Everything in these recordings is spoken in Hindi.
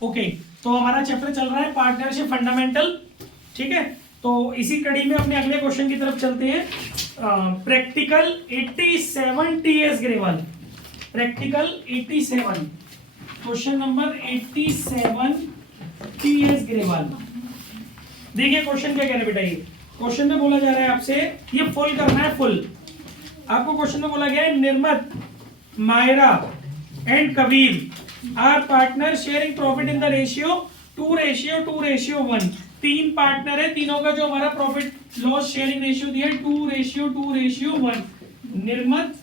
ओके, तो हमारा चैप्टर चल रहा है पार्टनरशिप फंडामेंटल, ठीक है। तो इसी कड़ी में अपने अगले क्वेश्चन की तरफ चलते हैं। Practical 87 TS Grewal, practical 87, question number 87 TS Grewal. देखिए क्वेश्चन क्या कह रहे बेटा, ये क्वेश्चन में बोला जा रहा है आपसे, ये फुल करना है फुल। आपको क्वेश्चन में बोला गया है Nirmat, Myra and Kabir are partner sharing profit in the ratio 2:1। तीन पार्टनर है, तीनों का जो हमारा प्रॉफिट लॉस शेयरिंग रेशियो दिया है 2:1। निर्मत,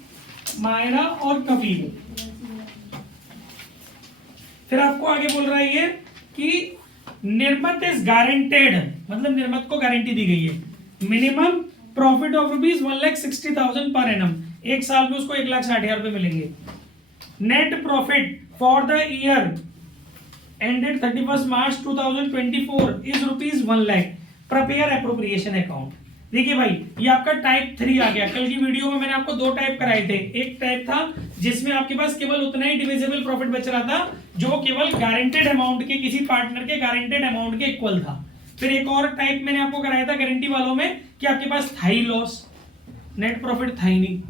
मायरा और कबीर। फिर आपको आगे बोल रहा है ये कि निर्मत इज गारंटेड, मतलब निर्मत को गारंटी दी गई है minimum profit of ₹1,60,000 per annum, एक साल में उसको 1,60,000 रुपए मिलेंगे। Net profit for the year ended 31 March 2024 is ₹1 lakh. Prepare appropriation account. देखिए भाई, ये आपका टाइप 3 आ गया। कल की वीडियो में मैंने आपको दो टाइप कराए थे। एक टाइप था जिसमें आपके पास केवल उतना ही डिविजिबल प्रॉफिट बच रहा था जो केवल गारंटेड अमाउंट के, किसी पार्टनर के गारंटेड अमाउंट के इक्वल था। फिर एक और टाइप मैंने आपको कराया था गारंटी वालों में कि आपके पास था ही लॉस, नेट प्रॉफिट था ही नहीं।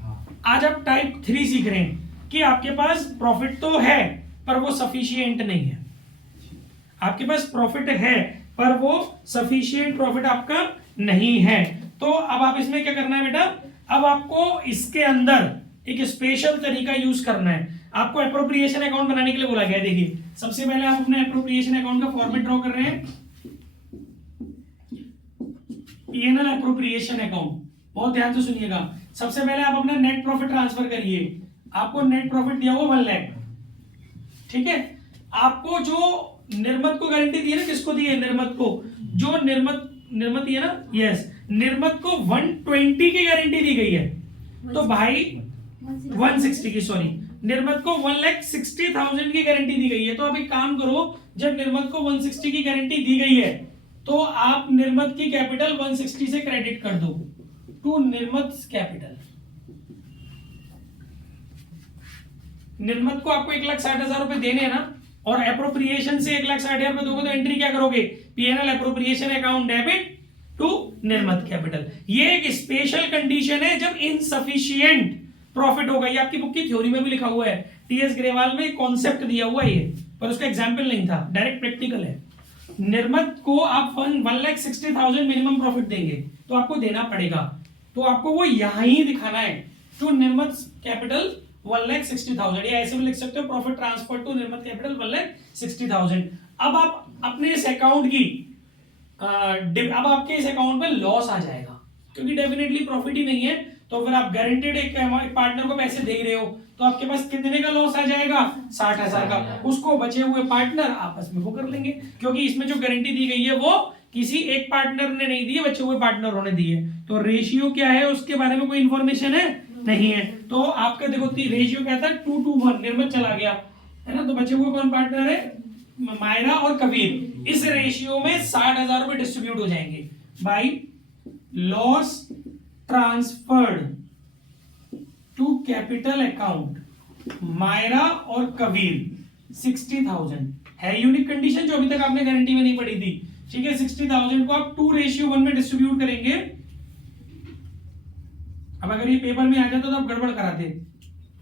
आज आप टाइप 3 सीख रहे हैं कि आपके पास प्रॉफिट तो है पर वो सफिशिएंट नहीं है। आपके पास प्रॉफिट है पर वो सफिशिएंट प्रॉफिट आपका नहीं है। तो अब आप इसमें क्या करना है बेटा, अब आपको इसके अंदर एक स्पेशल तरीका यूज करना है। आपको एप्रोप्रिएशन अकाउंट बनाने के लिए बोला गया है। देखिए सबसे पहले आप अपने एप्रोप्रिएशन अकाउंट का फॉर्मेट ड्रॉ कर रहे हैं, पीएनएल एप्रोप्रिएशन अकाउंट। बहुत ध्यान से सुनिएगा। सबसे पहले आप अपना नेट प्रॉफिट ट्रांसफर करिए। आपको नेट प्रॉफिट दिया हुआ 1 लाख, ठीक है। आपको जो निर्मत को गारंटी दी है ना, किसको दी है? निर्मत को। जो निर्मत है ना, यस, निर्मत को 120 की गारंटी दी गई है। तो भाई 160 की, सॉरी, निर्मत को 1,60,000 की गारंटी दी गई है। तो आप एक काम करो, जब निर्मत को 160 की गारंटी दी गई है तो आप निर्मत की कैपिटल 160 से क्रेडिट कर दो टू निर्मत कैपिटल। निर्मत को आपको 1,60,000 रुपए देने हैं ना, और एप्रोप्रिएशन से 1,60,000 रुपए दोगे तो एंट्री क्या करोगे? PNL appropriation account debit to Nirmat capital. ये एक स्पेशल कंडीशन है जब इनसफिशिएंट प्रॉफिट होगा। ये आपकी बुक की थ्योरी में भी लिखा हुआ है, टीएस ग्रेवाल में कॉन्सेप्ट दिया हुआ है ये, पर उसका एग्जाम्पल नहीं था, डायरेक्ट प्रैक्टिकल है। निर्मत को आप 1,60,000 मिनिमम प्रॉफिट देंगे तो आपको देना पड़ेगा, तो आपको वो यहां ही दिखाना है टू निर्मत कैपिटल 1,60,000, या ऐसे भी लिख सकते हो profit transfer to Nirmat capital 1,60,000। अब आप अपने इस अकाउंट की अब आपके इस अकाउंट में लॉस आ जाएगा क्योंकि डेफिनेटली प्रॉफिट ही नहीं है। तो अगर आप गारंटेड एक पार्टनर को पैसे दे रहे हो तो आपके पास कितने का लॉस आ जाएगा? 60,000 का। उसको बचे हुए पार्टनर आपस में वो कर लेंगे, क्योंकि इसमें जो गारंटी दी गई है वो किसी एक पार्टनर ने नहीं दी है, बचे हुए पार्टनरों ने दी है। तो रेशियो क्या है उसके बारे में कोई इंफॉर्मेशन है नहीं है। तो आपका देखो रेशियो क्या था, 2:1, निर्मत चला गया है ना, तो बचे हुए कौन पार्टनर है? मायरा और कबीर। इस रेशियो में 60,000 रुपए डिस्ट्रीब्यूट हो जाएंगे by loss transferred to capital account Myra और कबीर 60,000 है। यूनिक कंडीशन जो अभी तक आपने गारंटी में नहीं पड़ी थी, ठीक है। 60,000 को आप 2:1 में डिस्ट्रीब्यूट करेंगे। अब अगर ये पेपर में आ जाता तो आप गड़बड़ कराते,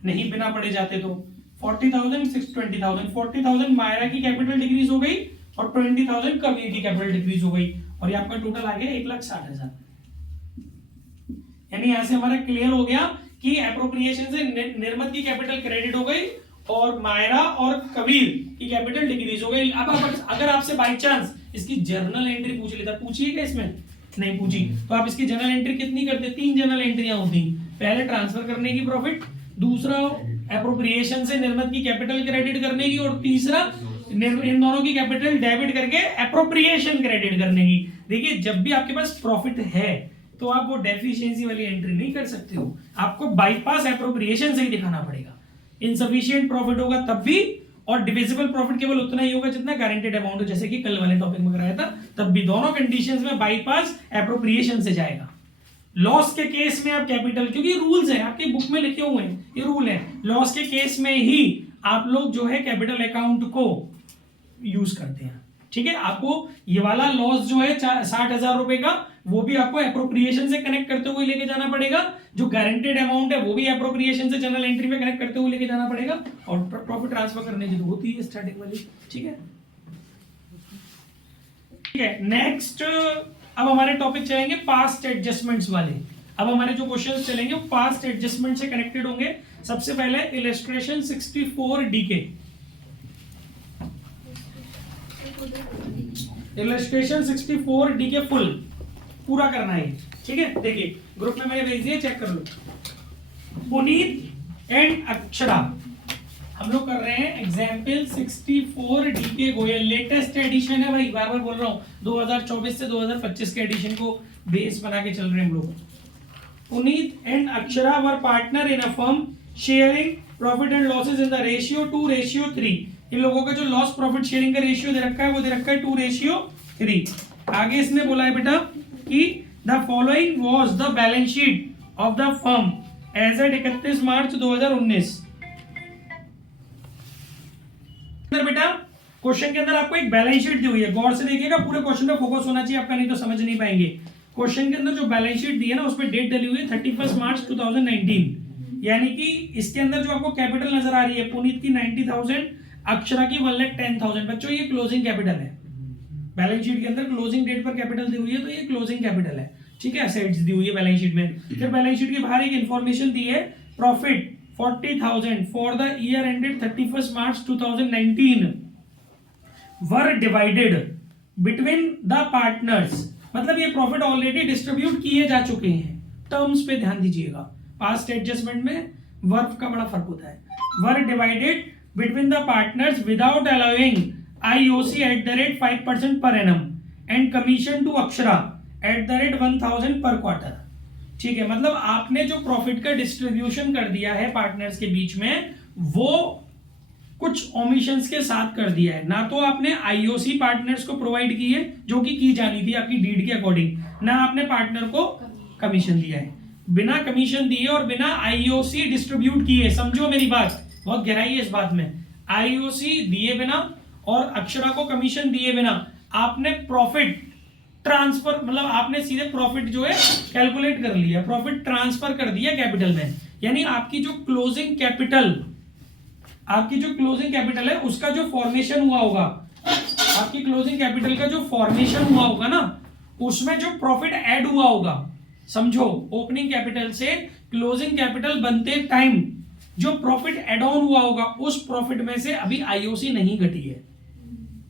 नहीं बिना पढ़े जाते। तो 40,000 20,000, 40,000 मायरा की कैपिटल डिक्रीज हो गई और 20,000 कबीर की कैपिटल डिक्रीज हो गई, और ये आपका टोटल आ गया 1,60,000। यानी यहां से हमारा क्लियर हो गया कि एप्रोप्रिएशन से निर्मत की कैपिटल क्रेडिट हो गई और मायरा और कबीर की कैपिटल डिक्रीज हो गई। अब अगर आपसे बाय चांस इसकी जर्नल एंट्री पूछ लेता, पूछिए क्या इसमें? नहीं पूछी, तो आप इसकी जर्नल एंट्री कितनी करते? 3 जर्नल एंट्रियां होती, पहले ट्रांसफर करने की प्रॉफिट, दूसरा एप्रोप्रिएशन से निर्मत की कैपिटल क्रेडिट करने की, और तीसरा इन दोनों की कैपिटल डेबिट करके एप्रोप्रिएशन क्रेडिट करने की। देखिए जब भी आपके पास प्रॉफिट है तो आप वो डेफिशिएंसी वाली एंट्री नहीं कर सकते हो, आपको बाईपास एप्रोप्रिएशन से ही दिखाना पड़ेगा। इनसफिशिएंट प्रॉफिट होगा तब भी, और डिविजिबल प्रॉफिट केवल उतना ही होगा जितना गारंटेड अमाउंट हो, जैसे कि कल वाले टॉपिक में कराया था, तब भी दोनों कंडीशंस में बाईपास एप्रोप्रिएशन से जाएगा। लॉस के केस में आप कैपिटल, क्योंकि रूल्स है आपकी बुक में लिखे हुए हैं, ये रूल है, लॉस के केस में ही आप लोग जो है कैपिटल अकाउंट को यूज करते हैं। ठीक है, आपको ये वाला लॉस जो है 60,000 रुपए का, वो भी आपको एप्रोप्रिएशन से कनेक्ट करते हुए लेके जाना पड़ेगा। जो गारंटेड अमाउंट है वो भी एप्रोप्रिएशन से जनरल एंट्री में कनेक्ट करते हुए लेके जाना पड़ेगा, और प्रॉफिट ट्रांसफर करने की तो होती है स्टार्टिंग वाली। ठीक है, ठीक है। नेक्स्ट अब हमारे टॉपिक चलेंगे पास्ट एडजस्टमेंट्स वाले। अब हमारे जो क्वेश्चंस चलेंगे वो पास्ट एडजस्टमेंट से कनेक्टेड होंगे। सबसे पहले illustration 64 DK, illustration 64 DK full पूरा करना है। ठीक है, देखिए ग्रुप में मैंने भेज दिया, चेक कर लो। पुनीत एंड अक्षरा, हम लोग कर रहे हैं example 64 DK Goyal. Latest edition है भाई, बार बार बोल रहा हूँ, 2024 से 2025 के एडिशन को बेस बना के चल रहे हैं हम लोग। Puneet and Akshara were partner in a firm sharing profit and losses in the ratio 2:3। इन लोगों का जो लॉस प्रॉफिट शेयरिंग का रेशियो दे रखा है वो दे रखा है 2:3। आगे इसने बोला है बेटा कि the following was the balance sheet of the firm as at 31 March 2019। बेटा क्वेश्चन के अंदर आपको एक बैलेंस शीट दी हुई है, गौर से देखिएगा, पूरे क्वेश्चन पे फोकस होना चाहिए आपका, नहीं तो समझ नहीं पाएंगे। क्वेश्चन के अंदर जो बैलेंस शीट दी है ना, उस पर डेट डली हुई है 31 मार्च 2019, यानी कि इसके अंदर जो आपको कैपिटल नजर आ रही है, पुनीत की 90,000, अक्षरा की 1,10,000। बच्चों ये क्लोजिंग कैपिटल है, बैलेंस शीट के अंदर क्लोजिंग डेट पर कैपिटल दी हुई है, तो ये क्लोजिंग कैपिटल है। ठीक है, असेट्स दी हुई है बैलेंस शीट में। फिर बैलेंस शीट के बाहर एक इंफॉर्मेशन दी है, profit 40,000 for the year ended 31 March 2019 were divided between the partners. मतलब ये प्रॉफिट ऑलरेडी डिस्ट्रीब्यूट किए जा चुके हैं। टर्म्स पे ध्यान दीजिएगा, पास्ट एडजस्टमेंट में वर्ब का बड़ा फर्क होता है। Were divided between the partners without allowing IOC at the rate 5% per annum and commission to Akshara at the rate 1,000 per quarter। ठीक है, मतलब आपने जो प्रॉफिट का डिस्ट्रीब्यूशन कर दिया है पार्टनर्स के बीच में, वो कुछ ओमिशंस के साथ कर दिया है। ना तो आपने IOC पार्टनर्स को प्रोवाइड की है जो कि की जानी थी आपकी डीड के अकॉर्डिंग, ना आपने पार्टनर को कमीशन दिया है। बिना कमीशन दिए और बिना IOC डिस्ट्रीब्यूट किए, समझो मेरी बात, बहुत गहराई है इस बात में। IOC दिए बिना और अक्षरा को कमीशन दिए बिना आपने प्रॉफिट ट्रांसफर, मतलब आपने सीधे प्रॉफिट जो है कैलकुलेट कर लिया, प्रॉफिट ट्रांसफर कर दिया कैपिटल में। यानी आपकी जो क्लोजिंग कैपिटल है उसका जो फॉर्मेशन हुआ होगा, आपकी क्लोजिंग कैपिटल का जो फॉर्मेशन हुआ होगा ना, उसमें जो प्रॉफिट ऐड हुआ होगा, समझो ओपनिंग कैपिटल से क्लोजिंग कैपिटल बनते टाइम जो प्रॉफिट एड ऑन हुआ होगा, उस प्रॉफिट में से अभी IOC नहीं घटी है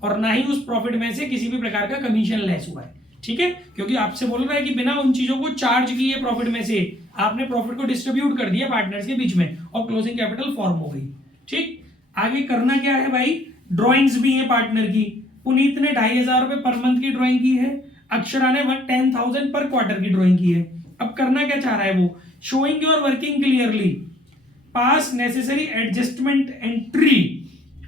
और ना ही उस प्रॉफिट में से किसी भी प्रकार का कमीशन लेस हुआ है। ठीक है, क्योंकि आपसे बोल रहा है कि बिना उन चीजों को चार्ज किए प्रॉफिट में से आपने प्रॉफिट को डिस्ट्रीब्यूट कर दिया पार्टनर्स के बीच में और क्लोजिंग कैपिटल फॉर्म हो गई। ठीक, आगे करना क्या है भाई, ड्रॉइंग्स भी है पार्टनर की। पुनीत ने 2,500 रुपए पर मंथ की ड्रॉइंग की है, अक्षरा ने 10,000 पर क्वार्टर की ड्रॉइंग की है। अब करना क्या चाह रहा है वो, showing your working clearly, pass necessary adjustment entry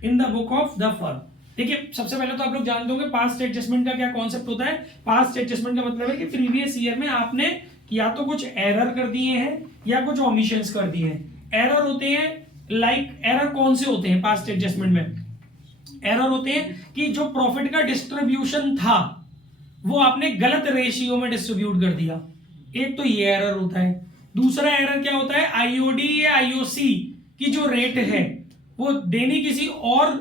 in the book of the firm. देखिए सबसे पहले तो आप लोग जानते होंगे पास्ट एडजस्टमेंट का क्या कॉन्सेप्ट होता है। पास्ट एडजस्टमेंट का मतलब है कि प्रीवियस ईयर में आपने या तो कुछ एरर कर दिए हैं या कुछ ओमिशंस कर दिए हैं। एरर होते हैं, एरर कौन से होते हैं पास्ट एडजस्टमेंट में? एरर होते हैं कि जो प्रॉफिट का डिस्ट्रीब्यूशन था वो आपने गलत रेशियो में डिस्ट्रीब्यूट कर दिया, एक तो ये एरर होता है। दूसरा एरर क्या होता है, IOD या IOC की जो रेट है वो देनी किसी और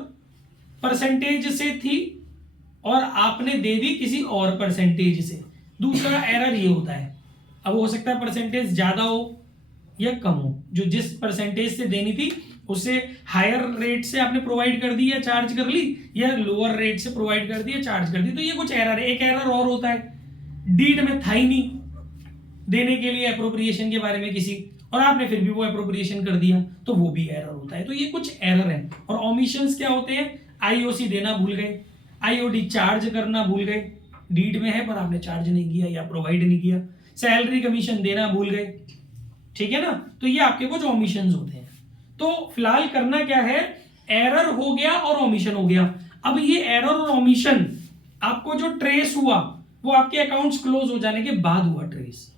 परसेंटेज से थी और आपने दे दी किसी और परसेंटेज से। दूसरा एरर ये होता है, अब हो सकता है परसेंटेज ज्यादा हो या कम हो, जो जिस परसेंटेज से देनी थी उससे हायर रेट से आपने प्रोवाइड कर दी या चार्ज कर ली, या लोअर रेट से प्रोवाइड कर दी या चार्ज कर दी, तो ये कुछ एरर है। एक एरर और होता है, डीड में था ही नहीं देने के लिए एप्रोप्रिएशन के बारे में किसी, और आपने फिर भी वो एप्रोप्रिएशन कर दिया, तो वो भी एरर होता है। तो ये कुछ एरर है। और ओमिशंस क्या होते हैं, IOC देना भूल गए, IOD चार्ज करना भूल गए, डीड में है पर आपने चार्ज नहीं किया या प्रोवाइड नहीं किया, सैलरी कमीशन देना भूल गए, ठीक है ना। तो ये आपके कुछ ओमिशंस होते हैं। तो फिलहाल करना क्या है, एरर हो गया और ओमिशन हो गया। अब ये एरर और ओमिशन आपको जो ट्रेस हुआ वो आपके अकाउंट्स क्लोज हो जाने के बाद हुआ ट्रेस।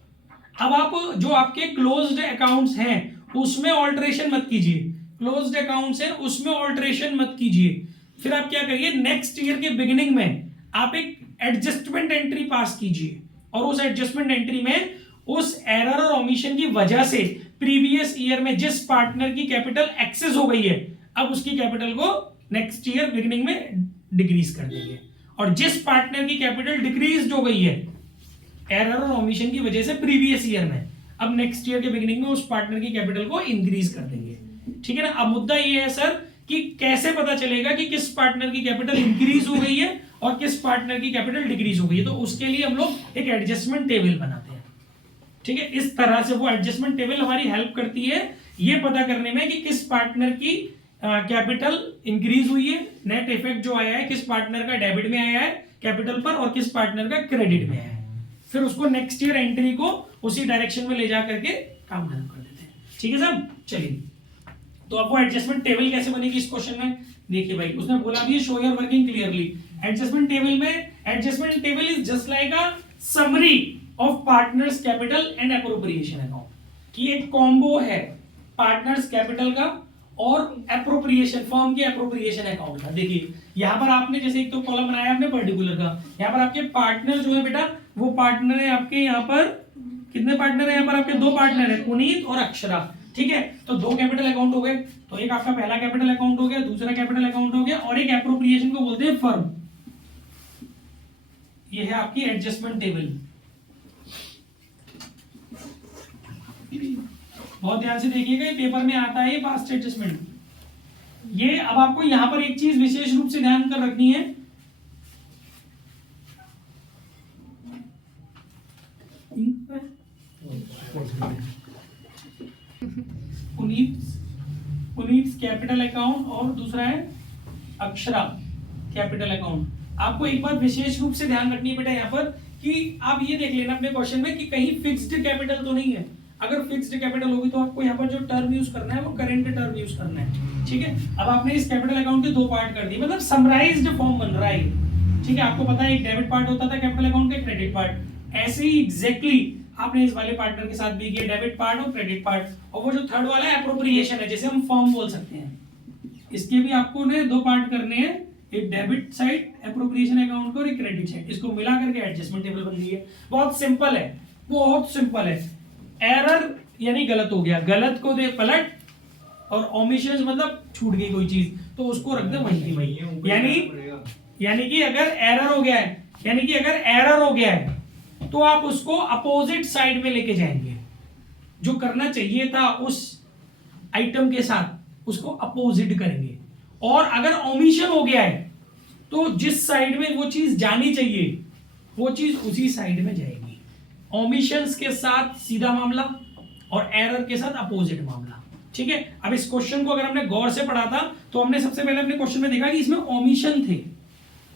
अब आप जो आपके क्लोज्ड अकाउंट्स हैं उसमें ऑल्टरेशन मत कीजिए, क्लोज्ड अकाउंट्स हैं उसमें ऑल्टरेशन मत कीजिए। फिर आप क्या करिए, नेक्स्ट ईयर के बिगिनिंग में आप एक एडजस्टमेंट एंट्री पास कीजिए, और उस एडजस्टमेंट एंट्री में उस एरर और ओमिशन की वजह से प्रीवियस ईयर में जिस पार्टनर की कैपिटल एक्सेस हो गई है, अब उसकी कैपिटल को नेक्स्ट ईयर बिगिनिंग में डिक्रीज कर देंगे, और जिस पार्टनर की कैपिटल डिक्रीज हो गई है एरर और ओमिशन की वजह से प्रीवियस ईयर में, अब नेक्स्ट ईयर के बिगिनिंग में उस पार्टनर की कैपिटल को इंक्रीज कर देंगे। ठीक है ना। अब मुद्दा ये है सर कि कैसे पता चलेगा कि किस पार्टनर की कैपिटल इंक्रीज हो गई है और किस पार्टनर की कैपिटल डिक्रीज हो गई है, तो उसके लिए हम लोग एक एडजस्टमेंट टेबल बनाते हैं। ठीक है, इस तरह से वो एडजस्टमेंट टेबल हमारी हेल्प करती है ये पता करने में कि किस पार्टनर की कैपिटल इंक्रीज हुई है, नेट इफेक्ट जो आया है किस पार्टनर का डेबिट में आया है कैपिटल पर और किस पार्टनर का क्रेडिट में आया है। फिर उसको नेक्स्ट ईयर एंट्री को उसी डायरेक्शन में ले जा करके काम खत्म कर देते हैं। ठीक है साहब, चलिए तो आपको एडजस्टमेंट टेबल कैसे बनेगी इस क्वेश्चन में देखिए भाई, उसने बोला भी show your working clearly. Adjustment table में, adjustment table is just like a summary of partners capital and appropriation account, कि एक कॉम्बो है पार्टनर्स कैपिटल का और एप्रोप्रिएशन फर्म के एप्रोप्रिएशन अकाउंट का। देखिए यहाँ पर आपने जैसे एक तो कॉलम बनाया आपने पर्टिकुलर का, यहाँ पर आपके पार्टनर जो है बेटा वो पार्टनर है आपके, यहाँ पर कितने पार्टनर है, यहाँ पर आपके दो पार्टनर है पुनीत और अक्षरा। ठीक है, तो दो कैपिटल अकाउंट हो गए, तो एक आपका पहला कैपिटल अकाउंट हो गया, दूसरा कैपिटल अकाउंट हो गया, और एक एप्रोप्रिएशन को बोलते हैं फर्म। ये है आपकी एडजस्टमेंट टेबल। बहुत ध्यान से देखिएगा, ये पेपर में आता है पास्ट एडजस्टमेंट। ये अब आपको यहां पर एक चीज विशेष रूप से ध्यान कर रखनी है, पुनीत कैपिटल अकाउंट और दूसरा है अक्षरा कैपिटल अकाउंट। आपको एक बात विशेष रूप से ध्यान रखनी है बेटा यहाँ पर कि आप ये देख लेना अपने क्वेश्चन में कि कहीं फिक्स्ड कैपिटल तो नहीं है। अगर फिक्स्ड कैपिटल होगी तो आपको यहाँ पर जो टर्म यूज करना है वो करेंट टर्म यूज करना है। ठीक है, अब आपने इस कैपिटल अकाउंट के दो पार्ट कर दिए, मतलब समराइज्ड फॉर्म बन रहा है। ठीक है, आपको पता है एक डेबिट पार्ट होता था कैपिटल अकाउंट का, क्रेडिट पार्ट। ऐसे ही एग्जैक्टली आपने इस वाले पार्टनर के साथ भी किया, डेबिट पार्ट और क्रेडिट पार्ट। और वो जो थर्ड वाला है एप्रोप्रिएशन है, जैसे हम फॉर्म बोल सकते हैं, इसके भी आपको ने दो पार्ट करने हैं, एक डेबिट साइड एप्रोप्रिएशन अकाउंट को और एक क्रेडिट साइड, इसको मिला करके एडजस्टमेंट टेबल बन रही है। बहुत सिंपल है, बहुत सिंपल है। एरर यानी गलत हो गया, गलत को दे पलट, और ओमिशंस मतलब छूट गई कोई चीज तो उसको रख दे वहीं की वहीं। यानी कि अगर एरर हो गया है, यानी कि अगर एरर हो गया है तो आप उसको अपोजिट साइड में लेके जाएंगे, जो करना चाहिए था उस आइटम के साथ उसको अपोजिट करेंगे। और अगर ओमिशन हो गया है तो जिस साइड में वो चीज जानी चाहिए वो चीज उसी साइड में जाएगी। ओमिशंस के साथ सीधा मामला और एरर के साथ अपोजिट मामला। ठीक है, अब इस क्वेश्चन को अगर हमने गौर से पढ़ा था तो हमने सबसे पहले अपने क्वेश्चन में देखा कि इसमें ओमिशन थे,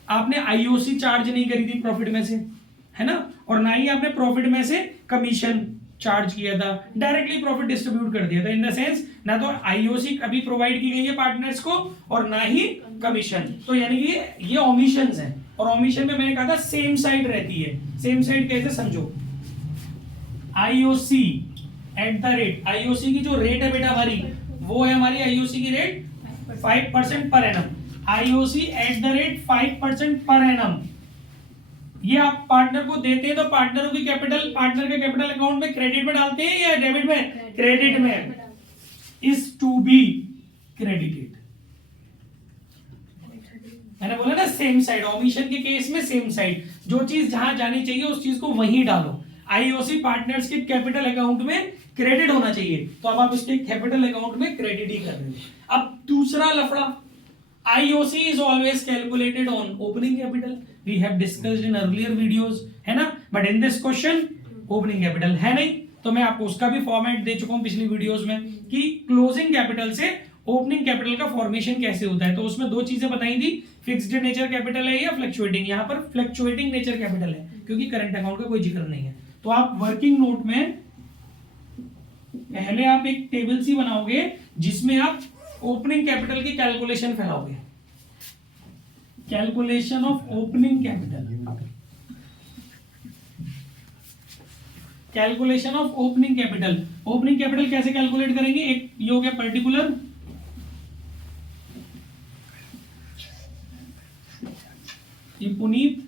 आपने आईओसी चार्ज नहीं करी थी प्रॉफिट में से, है ना, और ना ही आपने प्रॉफिट में से कमीशन चार्ज किया था, डायरेक्टली प्रॉफिट डिस्ट्रीब्यूट कर दिया था। इन द सेंस ना तो आईओसी अभी प्रोवाइड की गई है पार्टनर्स को और ना ही कमीशन, तो यानी कि ये ओमिशंस हैं। और ओमिशन में मैंने कहा था सेम साइड रहती है। सेम साइड कैसे समझो, IOC at the rate, IOC की जो रेट है बेटा हमारी वो है हमारी आईओसी की rate 5% per annum. IOC at the rate 5% per annum. ये आप पार्टनर को देते हैं तो पार्टनर की कैपिटल, पार्टनर के कैपिटल अकाउंट में क्रेडिट में डालते हैं या डेबिट में? क्रेडिट में। इज टू बी क्रेडिटेड, मैंने बोला ना सेम साइड। ओमिशन के केस में सेम साइड, जो चीज जहां जानी चाहिए उस चीज को वहीं डालो। आईओसी पार्टनर्स के कैपिटल अकाउंट में क्रेडिट होना चाहिए तो अब आप उसके कैपिटल अकाउंट में क्रेडिट ही कर रहे हो। अब दूसरा लफड़ा, IOC is always calculated on opening capital. We have discussed in earlier videos, है ना, but in this question opening capital है नहीं, तो मैं आपको उसका भी फॉर्मेट दे चुका हूं पिछली वीडियोस में कि क्लोजिंग कैपिटल से ओपनिंग कैपिटल का फॉर्मेशन कैसे होता है। तो उसमें दो चीजें बताई थी, फिक्स्ड नेचर कैपिटल है या फ्लक्चुएटिंग। यहाँ पर फ्लक्चुएटिंग नेचर कैपिटल है क्योंकि करंट अकाउंट का कोई जिक्र नहीं है। तो आप वर्किंग नोट में पहले आप एक टेबल सी बनाओगे जिसमें आप ओपनिंग कैपिटल की कैलकुलेशन फैलाओगे, calculation of opening capital, calculation of opening capital. Opening capital कैसे कैलकुलेट करेंगे, एक ये हो गया पर्टिकुलर, ये पुनीत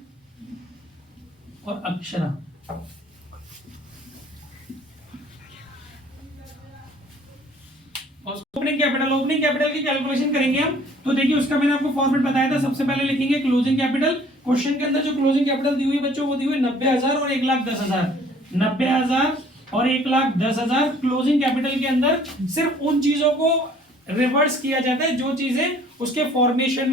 और अक्षरा। ओपनिंग कैपिटल की कैलकुलेशन करेंगे हम। तो देखिए उसका मैंने आपको फॉर्मेट बताया था। सबसे पहले लिखेंगे क्लोजिंग कैपिटल। क्वेश्चन के अंदर जो क्लोजिंग कैपिटल दी हुई है बच्चों वो दी हुई 90,000 और 1,10,000। 90,000 और 1,10,000। क्लोजिंग कैपिटल के अंदर सिर्फ उन चीजों को रिवर्स किया जाता है जो चीजें उसके फॉर्मेशन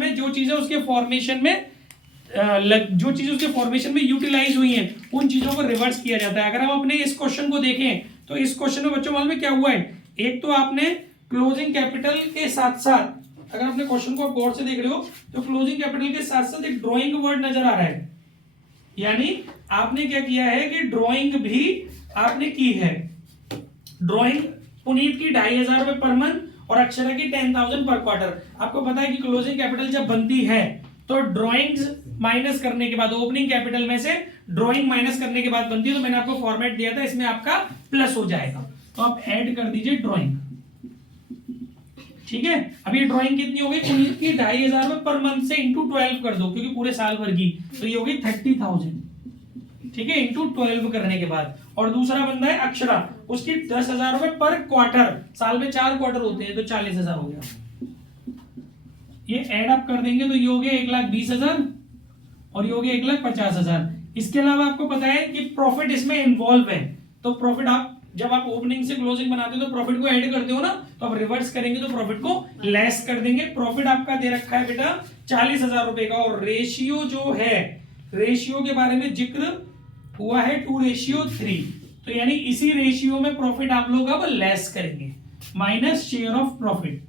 में यूटिलाइज हुई हैं, उन चीजों को रिवर्स किया जाता है। अगर हम अपने इस क्वेश्चन को देखें तो इस क्वेश्चन में बच्चों मालूम है क्या हुआ है? एक तो आपने क्लोजिंग कैपिटल के साथ साथ, अगर अपने क्वेश्चन को आप गौर से देख रहे हो तो क्लोजिंग कैपिटल के साथ साथ एक ड्राइंग वर्ड नजर आ रहा है। यानी आपने क्या किया है कि ड्राइंग भी आपने की है। ड्राइंग पुनीत की 2,500 रुपए पर मंथ और अक्षरा की 10,000 पर क्वार्टर। आपको पता है कि क्लोजिंग कैपिटल जब बनती है तो ड्राइंग्स माइनस करने के बाद, ओपनिंग कैपिटल में से ड्राइंग माइनस करने के बाद बनती है। तो मैंने आपको फॉर्मेट दिया था, इसमें आपका प्लस हो जाएगा। तो आप ऐड कर दीजिए ड्राइंग। ठीक है, अब ये ड्राइंग कितनी हो गई? पुनीत की 2,500 रुपए पर मंथ से इंटू 12 कर दो, क्योंकि पूरे साल भर की, तो ये होगी 30,000। ठीक है, इंटू 12 करने के बाद। और दूसरा बंदा है अक्षरा, उसकी 10,000 रुपए पर क्वार्टर, साल में 4 क्वार्टर होते हैं, तो 40,000 हो गया। ये ऐड अप कर देंगे तो ये हो गया 1,20,000 और ये हो गया 1,50,000। इसके अलावा आपको पता है कि प्रॉफिट इसमें इन्वॉल्व है। तो प्रॉफिट आप जब आप ओपनिंग से क्लोजिंग बनाते हो तो प्रॉफिट को ऐड करते हो ना, तो आप रिवर्स करेंगे तो प्रॉफिट को लेस कर देंगे। प्रॉफिट आपका दे रखा है बेटा 40,000 रुपए का। और रेशियो जो है, रेशियो के बारे में जिक्र हुआ है 2:3। तो यानी इसी रेशियो में प्रॉफिट आप लोग अब लेस करेंगे, माइनस शेयर ऑफ प्रॉफिट।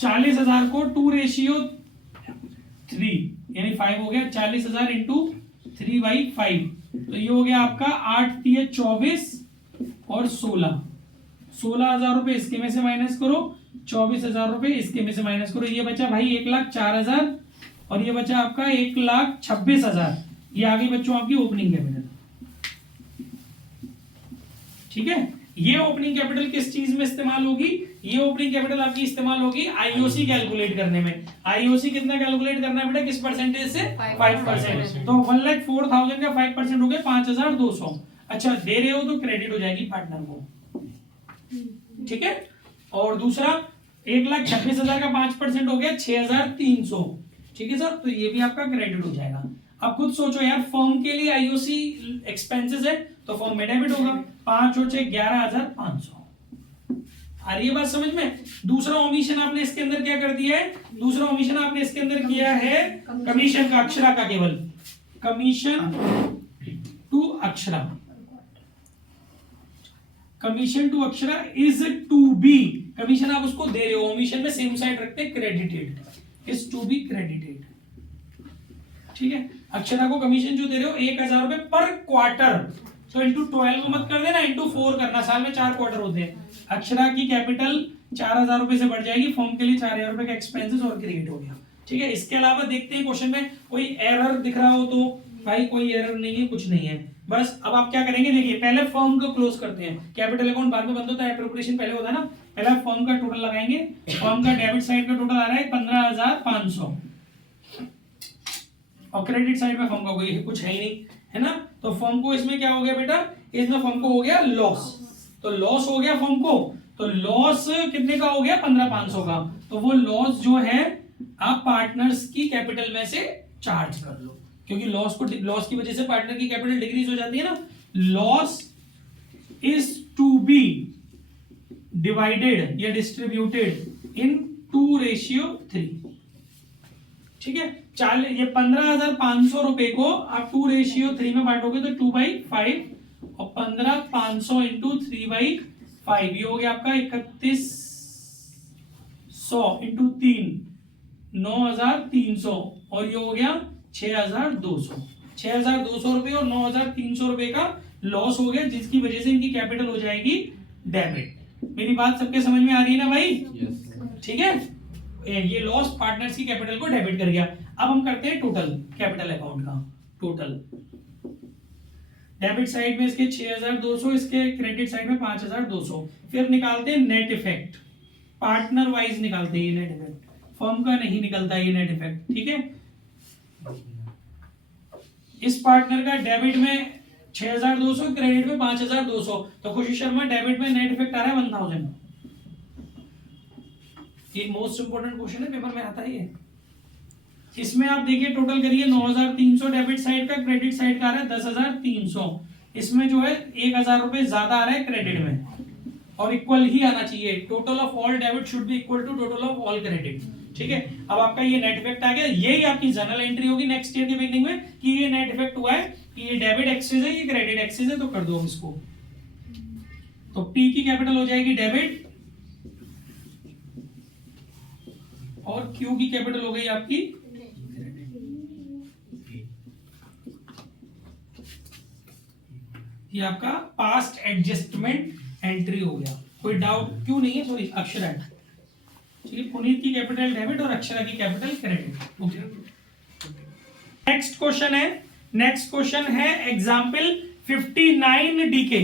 40,000 को 2:3 यानी 5 हो गया। 40,000 इंटू 3/5, तो ये हो गया आपका 8 × 24 और 16,000 रुपए इसके में से माइनस करो, 24,000 रुपए इसके में से माइनस करो। ये बचा भाई 1,04,000 और ये बचा आपका 1,26,000। ये आ गई बच्चों आपकी ओपनिंग कैपिटल। ठीक है, ये ओपनिंग कैपिटल किस चीज में इस्तेमाल होगी? ये ओपनिंग कैपिटल आपकी इस्तेमाल होगी आईओसी कैलकुलेट करने में। आईओसी कितना कैलकुलेट करना है बेटा? किस परसेंटेज से? 5%। तो 1,04,000 का 5% हो गया 5,200। अच्छा, दे रहे हो तो क्रेडिट हो जाएगी पार्टनर को। ठीक है, और दूसरा 1,26,000 का 5% हो गया 6,300। ठीक है सर, तो ये भी आपका क्रेडिट हो जाएगा। अब खुद सोचो यार, फर्म के लिए आईओसी एक्सपेंसेस है तो फर्म में डेबिट होगा। 5 और 6 11,500। आ रही है बात समझ में? दूसरा ओमिशन आपने इसके अंदर क्या कर दिया है? दूसरा ओमिशन आपने इसके अंदर किया है कमीशन का, अक्षरा का, केवल commission to Akshara. Commission to Akshara is to be, commission आप उसको दे रहे हो, ओमिशन में सेम साइड रखते हैं, credited, is to be credited. ठीक है, अक्षरा को कमीशन जो दे रहे हो 1,000 रुपए पर क्वार्टर, तो इंटू 12 मत कर देना, इंटू 4 करना, साल में 4 क्वार्टर होते हैं। अक्षरा की कैपिटल 4,000 रुपए से बढ़ जाएगी, फर्म के लिए 4,000 रुपए का एक्सपेंसेस और क्रेडिट हो गया। ठीक है, इसके अलावा देखते हैं क्वेश्चन में कोई एरर दिख रहा हो तो। भाई कोई एरर नहीं है, कुछ नहीं है। बस अब आप क्या करेंगे, देखिए पहले फर्म को क्लोज करते हैं। कैपिटल अकाउंट बाद में बंद होता है, एप्रोप्रिएशन पहले होता है ना। पहले फर्म का टोटल लगाएंगे। फर्म का डेबिट साइड का टोटल आ रहा है 15,500 और क्रेडिट साइड में फर्म का कोई कुछ है ही नहीं, है ना। तो फर्म को इसमें क्या हो गया बेटा? इसमें फर्म को हो गया लॉस। तो लॉस हो गया फर्म को, तो लॉस कितने का हो गया? 15,500 का। तो वो लॉस जो है आप पार्टनर्स की कैपिटल में से चार्ज कर लो, क्योंकि लॉस की वजह से पार्टनर की कैपिटल डिक्रीज हो जाती है ना। Loss is to be divided या डिस्ट्रीब्यूटेड इन 2:3। ठीक है, ये 15,500 रुपए को आप 2:3 में बांटोगे तो 2/5 और 15,500 इंटू 3/5, ये हो गया आपका 3,100 इंटू 3 9,300 और ये हो गया 6,200। 6,200 रुपए और 9,300 रुपए का लॉस हो गया, जिसकी वजह से इनकी कैपिटल हो जाएगी डेबिट। मेरी बात सबके समझ में आ रही है ना भाई? ठीक है, ये लॉस पार्टनर्स की कैपिटल को डेबिट कर गया। अब हम करते हैं टोटल कैपिटल अकाउंट का। टोटल डेबिट साइड में इसके 6,200, इसके क्रेडिट साइड में 5,200। फिर निकालते हैं नेट इफेक्ट, पार्टनर वाइज निकालते हैं नेट इफेक्ट। फर्म का नहीं निकलता ये नेट इफेक्ट, ठीक है। इस पार्टनर का डेबिट में 6200, क्रेडिट में 5200, तो खुशी शर्मा डेबिट में नेट इफेक्ट आ रहा है 1000। ये मोस्ट इंपोर्टेंट क्वेश्चन है, पेपर में आता ही है। इसमें आप देखिए टोटल करिए 9300 डेबिट साइड का, क्रेडिट साइड का आ रहा है 10300। इसमें जो है 1000 रुपए ज्यादा आ रहा है क्रेडिट में, और इक्वल ही आना चाहिए। Total of all debit should be equal to total of all credit, ठीक है। अब आपका ये नेट इफेक्ट आ गया, यही आपकी जर्नल एंट्री होगी नेक्स्ट ईयर के बिगिनिंग में कि ये नेट इफेक्ट हुआ है, कि ये डेबिट एक्सेस है, ये क्रेडिट एक्सेस है, तो कर दो इसको। तो पी की कैपिटल हो जाएगी डेबिट, और क्यू की कैपिटल हो गई आपकी, ये आपका पास्ट एडजस्टमेंट एंट्री हो गया। कोई डाउट क्यों नहीं है, सॉरी अक्षरा, ठीक है। पुनीत की कैपिटल डेबिट और अक्षरा की capital credit, okay. Next question है, नेक्स्ट क्वेश्चन है एग्जांपल 59 डीके।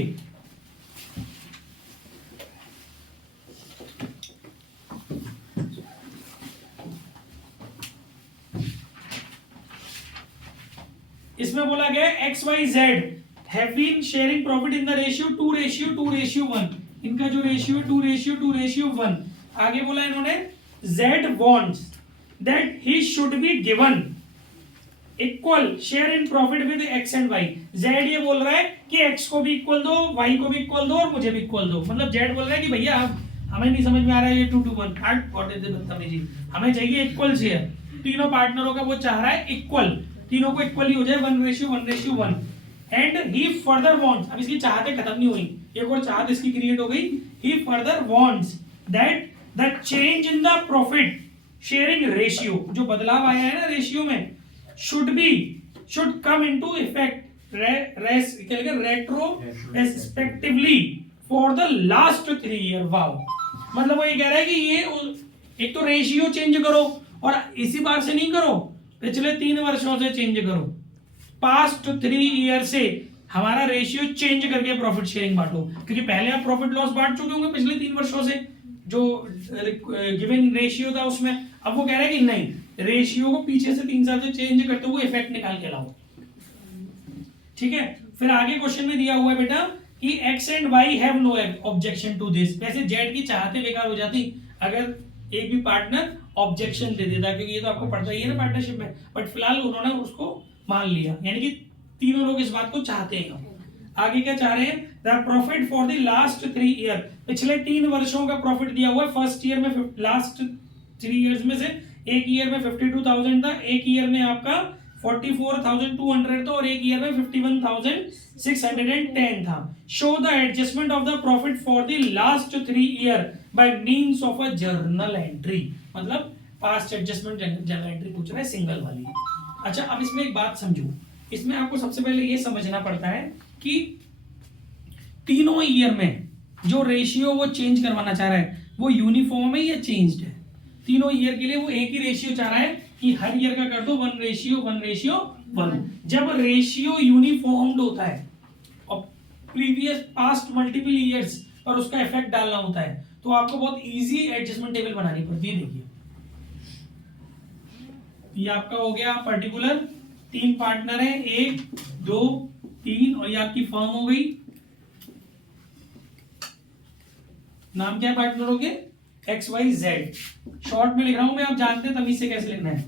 इसमें बोला गया X Y Z have been sharing profit in the ratio 2:1। इनका जो रेशियो है 2:1। आगे बोला इन्होंने Z wants that he should be given equal share in profit with X and Y। Z ये बोल रहा है कि X को भी इक्वल दो, Y को भी इक्वल दो, और मुझे भी इक्वल दो। मतलब Z बोल रहा है कि भैया हमें नहीं समझ में आ रहा है ये 2:1, व्हाट इज द बदतमीजी, हमें चाहिए इक्वल शेयर। तीनों पार्टनरों का वो चाह रहा है इक्वल, तीनों को इक्वल ही हो जाए, 1:1:1। एंड ही फर्दर वांट्स, अब इसकी चाहतें खत्म नहीं हुई, एक और चाहत इसकी क्रिएट हो गई। He further wants that the change in the profit sharing ratio, जो बदलाव आया है ना रेशियो में, should come into effect retrospectively for the last 3 year. Wow, मतलब वो ये कह रहा है कि ये एक तो रेशियो चेंज करो, और इसी बार से नहीं करो, पिछले 3 वर्षों से चेंज करो। पास्ट 3 ईयर से हमारा रेशियो चेंज करके प्रॉफिट शेयरिंग बांटो, क्योंकि पहले आप प्रॉफिट लॉस बांट चुके होंगे पिछले 3 वर्षों से, जो गिवन रेशियो था उसमें। अब वो कह रहा है कि नहीं, रेशियो को पीछे से 3 साल से चेंज करते हुए इफेक्ट निकाल के लाओ, ठीक है। फिर आगे क्वेश्चन में दिया हुआ है बेटा कि X and Y have no objection to this. वैसे जेड की चाहते बेकार हो जाती अगर एक भी पार्टनर ऑब्जेक्शन दे देता, क्योंकि ये तो आपको पड़ता ही है ना पार्टनरशिप में, बट फिलहाल उन्होंने उसको मान लिया, यानी कि तीनों लोग इस बात को चाहते हैं। आगे क्या चाह रहे हैं, the profit for the last 3 year, पिछले 3 वर्षों का प्रॉफिट दिया हुआ है। फर्स्ट ईयर में, लास्ट 3 इयर्स में से एक ईयर में 52,000 था, एक ईयर में आपका 44,200 था, और एक ईयर में 51,610 था। Show the adjustment of the profit for the last 3 year by means of a journal entry. मतलब पास्ट एडजस्टमेंट जर्नल एंट्री पूछ रहा है, सिंगल वाली। अच्छा, अब इसमें एक बात समझो, इसमें आपको सबसे पहले ये समझना पड़ता है कि तीनों ईयर में जो रेशियो वो चेंज करवाना चाह रहा है वो यूनिफॉर्म है या चेंज्ड है। तीनों ईयर के लिए वो एक ही रेशियो चाह रहा है कि हर ईयर का कर दो 1:1:1। जब रेशियो यूनिफॉर्म्ड होता है और प्रीवियस पास्ट मल्टीपल ईयर्स पर उसका इफेक्ट डालना होता है, तो आपको बहुत इजी एडजस्टमेंट टेबल बनानी पड़ती है। देखिए ये आपका हो गया पर्टिकुलर, 3 पार्टनर है, 1 2 3, और ये आपकी फर्म हो गई। नाम क्या है पार्टनरों के, एक्स वाई जेड। शॉर्ट में लिख रहा हूं मैं, आप जानते हैं तभी से कैसे लिखना है,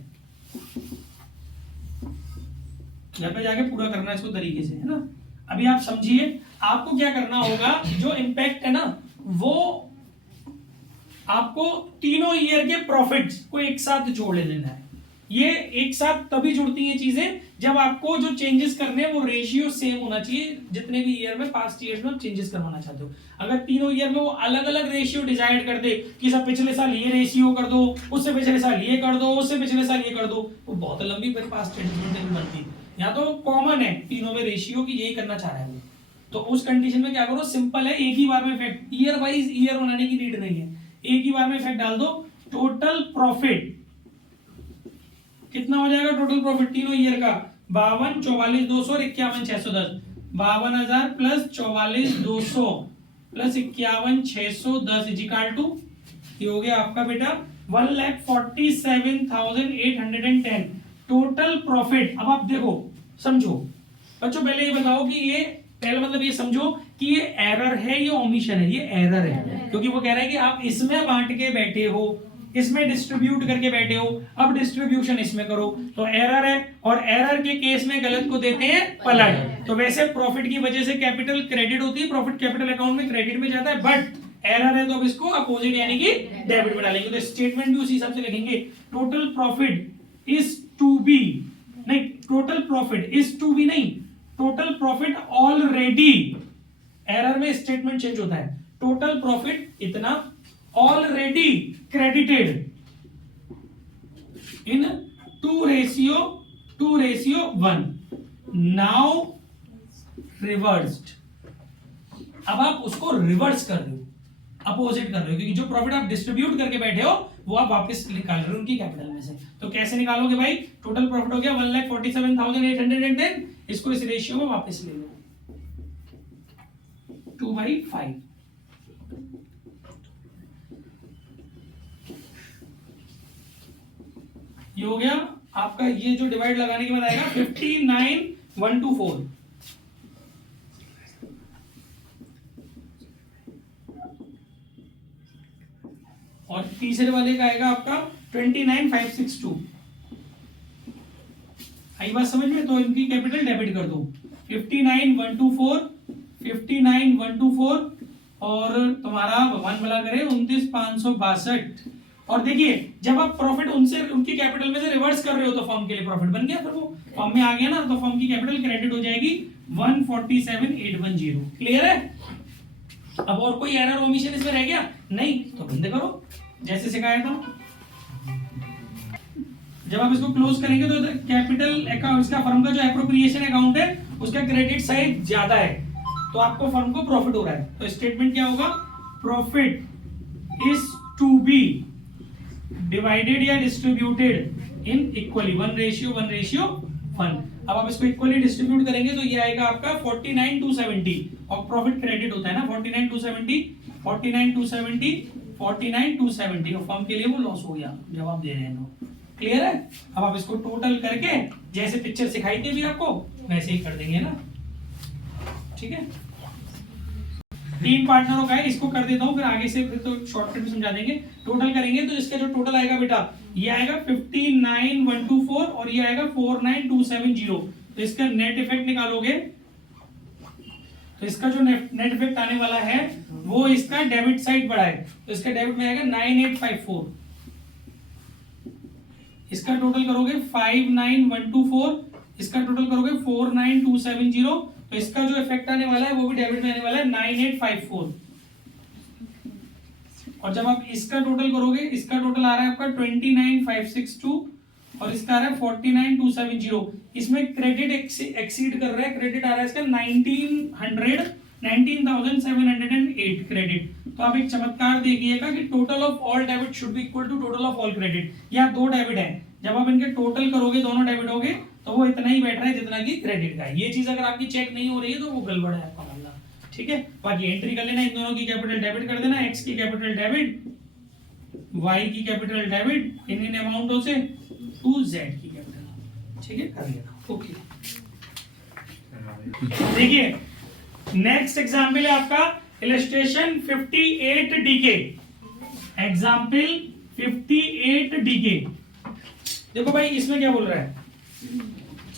घर पे जाके पूरा करना है इसको तरीके से, है ना। अभी आप समझिए, आपको क्या करना होगा, जो इम्पैक्ट है ना वो आपको तीनों ईयर के प्रॉफिट्स को एक साथ जोड़ लेना है। ये एक साथ तभी जुड़ती हैं चीजें जब आपको जो चेंजेस करने हैं वो रेशियो सेम होना चाहिए, जितने भी ईयर में पास्ट ईयर में आप चेंजेस करवाना चाहते हो। अगर तीनों ईयर में वो अलग अलग रेशियो डिसाइड कर दे कि सब पिछले साल ये रेशियो कर दो, उससे पिछले साल ये कर दो, उससे पिछले साल ये कर दो, वो बहुत लंबी फिर पास्ट एडजस्टमेंट बनती है। यहाँ तो कॉमन है तीनों में रेशियो की, यही करना चाह रहा है वो। तो उस कंडीशन में क्या करो, सिंपल है, एक ही बार में इफेक्ट, ईयर वाइज ईयर बनाने की नीड नहीं है, एक ही बार में इफेक्ट डाल दो। टोटल प्रॉफिट कितना हो जाएगा, टोटल प्रॉफिट तीनों ईयर का 52, 44,200 और 51,610। 52,000 प्लस 44,200 प्लस 51,610 इजिकल टू, ये हो गया आपका बेटा 1,47,810 टोटल प्रॉफिट। अब आप देखो समझो बच्चों, पहले ये बताओ कि ये पहले मतलब ये समझो कि ये एरर है, ये ओमिशन है। ये एरर है क्योंकि वो कह रहा है कि आप इसमें बांट के बैठे हो, इसमें डिस्ट्रीब्यूट करके बैठे हो, अब डिस्ट्रीब्यूशन इसमें करो, तो एरर है। और एरर के केस में गलत को देते हैं पलट। तो वैसे प्रॉफिट की वजह से कैपिटल क्रेडिट होती है, प्रॉफिट कैपिटल अकाउंट में क्रेडिट में जाता है, बट एरर है तो अब इसको अपोजिट यानी कि डेबिट में डालेंगे। तो स्टेटमेंट भी उसी हिसाब से लिखेंगे, total profit is to be, नहीं total profit is to be नहीं, टोटल प्रॉफिट ऑलरेडी, एरर में स्टेटमेंट चेंज होता है, टोटल प्रॉफिट इतना already credited in 2:1 now reversed. अब आप उसको रिवर्स कर रहे हो, अपोजिट कर रहे हो, क्योंकि जो प्रॉफिट आप डिस्ट्रीब्यूट करके बैठे हो वो आप वापस निकाल रहे हो उनकी कैपिटल में से। तो कैसे निकालोगे भाई? टोटल प्रॉफिट हो गया 1,47,810, इसको इस रेशियो में वापस ले लो 2/5। ये हो गया आपका, ये जो डिवाइड लगाने के बाद आएगा 59,124। और तीसरे वाले का आएगा आपका 29,562। आई बात समझ में? तो इनकी कैपिटल डेबिट कर दो 59,124, 59,124 और तुम्हारा भगवान भला करे 29,562। और देखिए जब आप प्रॉफिट उनसे उनकी कैपिटल में से रिवर्स कर रहे हो तो फर्म के लिए प्रॉफिट बन गया, फिर वो फर्म में आ गया ना, तो फर्म की कैपिटल क्रेडिट हो जाएगी 147,810। क्लियर है? अब और कोई एरर ओमिशन इसमें रह गया नहीं तो बंद करो जैसे सिखाया था। जब आप इसको क्लोज करेंगे तो कैपिटल अकाउंट, इसका फर्म का जो एप्रोप्रिएशन अकाउंट है उसका क्रेडिट साइड ज्यादा है, तो आपको फर्म को प्रॉफिट हो रहा है। तो स्टेटमेंट क्या होगा? Profit is to be divided या डिस्ट्रीब्यूटेड इन इक्वली 1:1:1। अब आप इसको इक्वली डिस्ट्रीब्यूट करेंगे तो ये आएगा आपका 49,270, और प्रॉफिट क्रेडिट होता है ना 49,270, 49,270, 49,270, और फर्म के लिए वो लॉस हो गया जवाब दे रहे हैं तो। क्लियर है? अब आप इसको टोटल करके जैसे पिक्चर सिखाई थी भी आपको वैसे ही कर देंगे ना, ठीक है। 3 पार्टनरों का है, इसको कर देता हूं, फिर आगे से फिर तो शॉर्टकट में समझा देंगे। टोटल करेंगे तो इसका जो टोटल आएगा बेटा, ये आएगा 59,124 और ये आएगा 49,270। तो इसका नेट इफेक्ट निकालोगे तो इसका जो नेट इफेक्ट आने वाला है वो इसका डेबिट साइड बढ़ा है, तो इसका डेबिट में आएगा 9854। इसका टोटल करोगे 59,124, इसका टोटल करोगे 49,270, तो इसका जो इफेक्ट आने वाला है वो भी डेबिट में आने वाला है 9854। और जब आप इसका टोटल करोगे, इसका टोटल आ रहा है आपका 29,562 और इसका आ रहा है 49,270। इसमें क्रेडिट एक्सीड कर रहा है, क्रेडिट आ रहा है इसका 19,708 क्रेडिट। तो आप एक चमत्कार देखिएगा कि total of all debit should be equal to total of all credit. यहाँ 2 डेबिट है, जब आप इनके टोटल करोगे दोनों डेबिट हो गए तो वो इतना ही बैठ रहा है जितना कि क्रेडिट का है। ये चीज अगर आपकी चेक नहीं हो रही है तो वो गड़बड़ है आपका मामला, ठीक है। बाकी एंट्री कर लेना, इन दोनों की कैपिटल डेबिट कर देना, एक्स की कैपिटल डेबिट, वाई की कैपिटल डेबिट इन अमाउंटों से टू जेड की कैपिटल, ठीक है, कर लेना। ओके, देखिए नेक्स्ट एग्जाम्पल है आपका इलस्ट्रेशन 58 डीके। Example 58 DK. देखो भाई इसमें क्या बोल रहा है,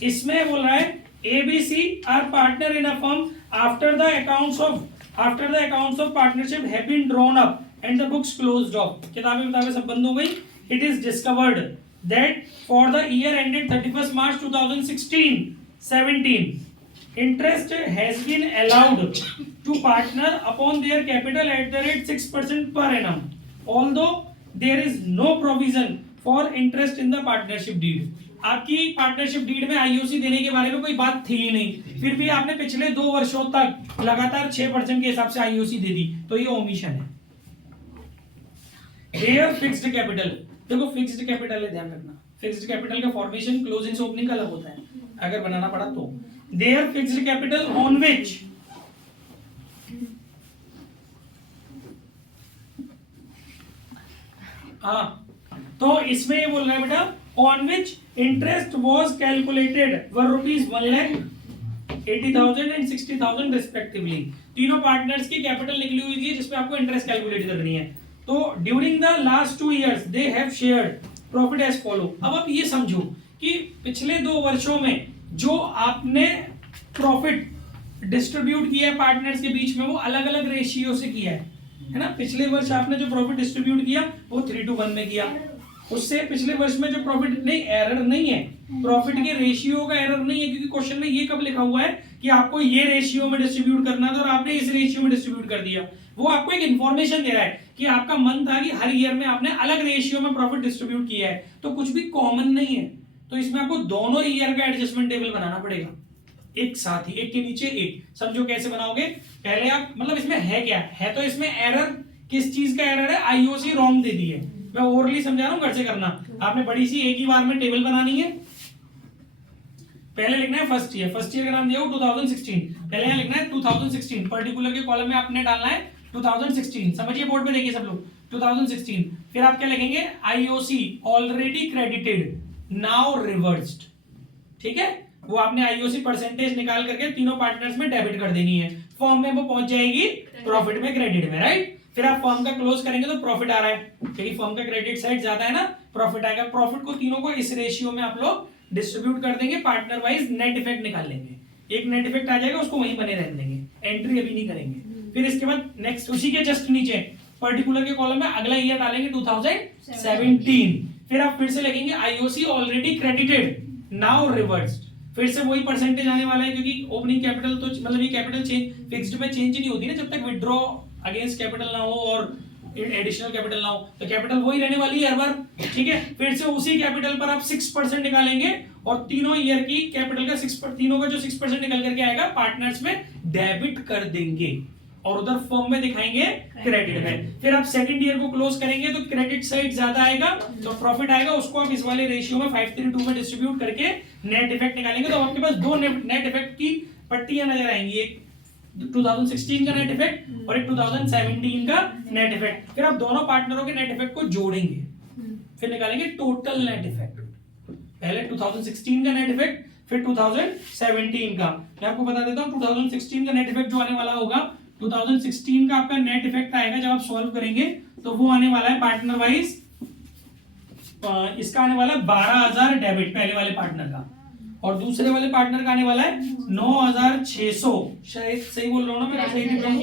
इसमें बोल रहा है ABC are partner in a firm after the accounts of partnership have been drawn up and the books closed off. किताबें सब बंद हो गई। It is discovered that for the year ended 31 March 2016-17 interest has been allowed to partner upon their capital at the rate 6% per annum, although there is no provision for interest in the partnership deed। आपकी पार्टनरशिप डीड में आईओसी देने के बारे में कोई बात थी ही नहीं, फिर भी आपने पिछले 2 वर्षों तक लगातार 6% के हिसाब से आईओसी दे दी, तो ये ओमिशन है। Their fixed capital, देखो फिक्स्ड कैपिटल है, ध्यान रखना फिक्स्ड कैपिटल का फॉर्मेशन क्लोजिंग से ओपनिंग का अलग होता है अगर बनाना पड़ा तो। Their fixed capital on which तो इसमें ये बोल रहा है बेटा on which interest was calculated were rupees 1,80,000 and 60,000 respectively. तीनों पार्टनर्स की कैपिटल निकली हुई थी जिसमें आपको इंटरेस्ट कैलकुलेट करनी है। तो during the last 2 years they have shared profit as follow. अब आप ये समझो कि पिछले 2 वर्षों में जो आपने प्रॉफिट डिस्ट्रीब्यूट किया है पार्टनर्स के बीच में वो अलग अलग रेशियो से किया है ना। पिछले वर्ष आपने जो प्रॉफिट डिस्ट्रीब्यूट किया वो 3:1 में किया। उससे पिछले वर्ष में जो प्रॉफिट, नहीं एरर नहीं है, प्रॉफिट के रेशियो का एरर नहीं है, क्योंकि क्वेश्चन में ये कब लिखा हुआ है कि आपको ये रेशियो में डिस्ट्रीब्यूट करना था और आपने इस रेशियो में डिस्ट्रीब्यूट कर दिया। वो आपको एक इन्फॉर्मेशन दे रहा है कि आपका मन था कि हर ईयर में आपने अलग रेशियो में प्रॉफिट डिस्ट्रीब्यूट किया है, तो कुछ भी कॉमन नहीं है। तो इसमें आपको दोनों ईयर का एडजस्टमेंट टेबल बनाना पड़ेगा एक साथ ही, एक के नीचे एक। समझो कैसे बनाओगे। पहले आप, मतलब इसमें है क्या है, तो इसमें एरर किस चीज का एरर है, आईओसी रॉन्ग दे दी है। मैं ओवरली समझा रहा हूं, घर से करना। आपने बड़ी सी एक ही बार में टेबल बनानी है। पहले लिखना है फर्स्ट ईयर, फर्स्ट ईयर का नाम दिया हो 2016। पहले यहां लिखना है 2016, पर्टिकुलर के कॉलम में आपने डालना है 2016। समझिए, बोर्ड पे देखिए सब लोग 2016। फिर आप क्या लिखेंगे, IOC already credited now reversed. ठीक है, वो आपने आईओसी परसेंटेज निकाल करके तीनों पार्टनर्स में डेबिट कर देनी है। फॉर्म में वो पहुंच जाएगी प्रॉफिट में, क्रेडिट में, राइट। फिर आप फॉर्म का क्लोज करेंगे तो प्रॉफिट आ रहा है, क्योंकि फॉर्म का क्रेडिट साइड ज्यादा है ना, प्रॉफिट आएगा। प्रॉफिट को तीनों को इस रेशियो में आप लोग डिस्ट्रीब्यूट कर देंगे, पार्टनर वाइज नेट इफेक्ट निकाल लेंगे। एक नेट इफेक्ट आ जाएगा, उसको वहीं बने रहने देंगे, एंट्री अभी नहीं करेंगे। फिर इसके बाद नेक्स्ट उसी के जस्ट नीचे पर्टिकुलर के कॉलम में अगला ईयर डालेंगे 2017। फिर आप फिर से लिखेंगे IOC already credited now reversed. फिर से वही परसेंटेज आने वाला है, क्योंकि ओपनिंग कैपिटल तो मतलब ये कैपिटल चेंज फिक्स्ड में चेंज नहीं होती ना, जब तक विड्रॉ अगेंस्ट कैपिटल ना हो और एडिशनल कैपिटल ना हो, तो कैपिटल वही रहने वाली है हर बार। ठीक है, फिर से उसी कैपिटल पर आप 6% निकालेंगे और तीनों ईयर की कैपिटल का 6%, तीनों का जो 6% निकल करके आएगा पार्टनर्स में डेबिट कर देंगे और उधर फॉर्म में दिखाएंगे क्रेडिट में। फिर आप सेकंड ईयर को क्लोज करेंगे तो क्रेडिट साइड ज्यादा आएगा, तो प्रॉफिट आएगा, उसको आप इस वाले रेशियो में 5:2 में डिस्ट्रीब्यूट करके नेट इफेक्ट निकालेंगे। तो आपके पास दो नेट इफेक्ट की पट्टियां नजर आएंगी, एक 2016 का नेट इफेक्ट और एक 2017 का नेट इफेक्ट। फिर आप दोनों पार्टनरों के नेट इफेक्ट को जोड़ेंगे, फिर निकालेंगे टोटल नेट इफेक्ट। पहले 2016 का नेट इफेक्ट, फिर 2017 का। मैं आपको बता देता हूं 2016 का नेट इफेक्ट जो आने वाला होगा, 2016 का आपका नेट इफेक्ट आएगा जब आप सॉल्व करेंगे तो वो आने वाला है पार्टनर वाइज, इसका आने वाला है 12,000 डेबिट पहले वाले पार्टनर का, और दूसरे वाले पार्टनर का आने वाला है 9,600। शायद सही बोल रहा हूँ ना मैं, सही नहीं बोल रहा हूँ।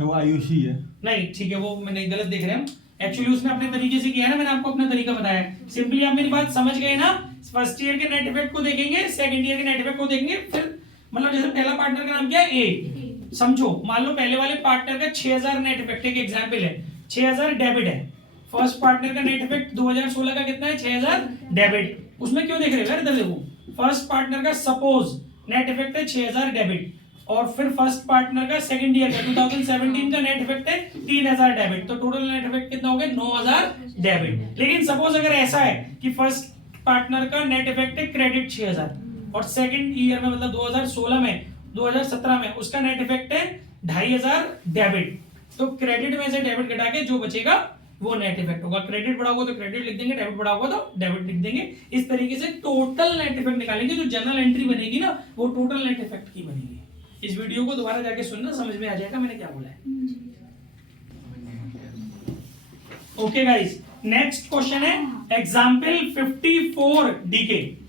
वो आयुषी है, नहीं ठीक है, वो मैंने गलत देख रहे हैं। एक्चुअली उसने अपने तरीके से किया है ना, मैंने आपको अपना तरीका बताया। सिंपली आप मेरी बात समझ गए ना। फर्स्ट ईयर के नेट इफेक्ट को देखेंगे, सेकंड ईयर के नेट इफेक्ट को देखेंगे। फिर मतलब जैसे पहला पार्टनर का नाम क्या है, ए। समझो, मान लो पहले वाले पार्टनर का 6,000 नेट इफेक्ट, एक एग्जांपल है, 6,000 डेबिट है। फर्स्ट पार्टनर का नेट इफेक्ट 2016 का कितना है, 6,000 डेबिट। उसमें क्यों देख रहे हो, इधर देखो। फर्स्ट पार्टनर का सपोज नेट इफेक्ट है 6,000 डेबिट, और फिर फर्स्ट पार्टनर का सेकंड ईयर का 2017 का नेट इफेक्ट है 3,000 डेबिट, तो टोटल नेट इफेक्ट कितना हो गया, 9,000 डेबिट। लेकिन सपोज अगर ऐसा है कि फर्स्ट पार्टनर का नेट इफेक्ट है क्रेडिट 6,000 और सेकंड ईयर में मतलब 2016 में 2017 में उसका नेट इफेक्ट है 2,500 डेबिट, तो क्रेडिट में से डेबिट घटा के जो बचेगा वो नेट इफेक्ट होगा। क्रेडिट बढ़ा होगा तो क्रेडिट लिख देंगे, डेबिट बढ़ा होगा तो डेबिट लिख देंगे। इस तरीके से टोटल नेट इफेक्ट निकालेंगे। जो जनरल एंट्री बनेगी ना वो टोटल नेट इफेक्ट की बनेगी। इस वीडियो को दोबारा जाके सुनना, समझ में आ जाएगा मैंने क्या बोला है। ओके गाइस, नेक्स्ट क्वेश्चन है एग्जांपल 54 डीके।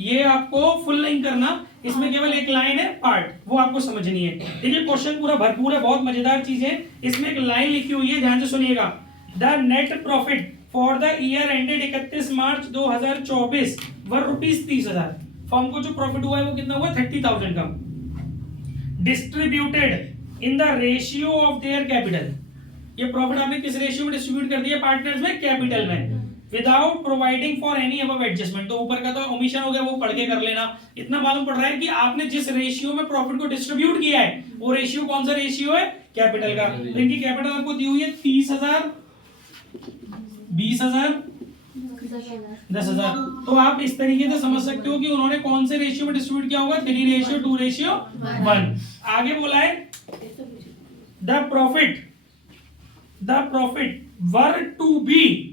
ये आपको फुल नहीं करना, इसमें केवल एक लाइन है पार्ट, वो आपको समझनी है। देखिए क्वेश्चन पूरा भरपूर है, बहुत मजेदार चीज है। इसमें एक लाइन लिखी हुई है, ध्यान से सुनिएगा। The net profit for the year ended 31 March 2024 were ₹30,000। Firm को जो प्रॉफिट हुआ है वो कितना हुआ, 30,000 का। Distributed in the ratio of their capital. ये प्रॉफिट आपने किस रेशियो में डिस्ट्रीब्यूट कर दिया, पार्टनर्स में, कैपिटल में, without providing for any above adjustment. तो ऊपर का तो ओमिशन हो गया, वो पढ़ के कर लेना। इतना मालूम पड़ रहा है कि आपने जिस रेशियो में प्रॉफिट को डिस्ट्रीब्यूट किया है वो रेशियो कौन सा रेशियो है, कैपिटल का। तो इनकी कैपिटल आपको दी हुई है 30,000, 20,000, 10,000। तो आप इस तरीके से समझ सकते हो कि उन्होंने कौन से रेशियो में डिस्ट्रीब्यूट किया होगा, 3:2:1। आगे बोला है the profit the profit were to be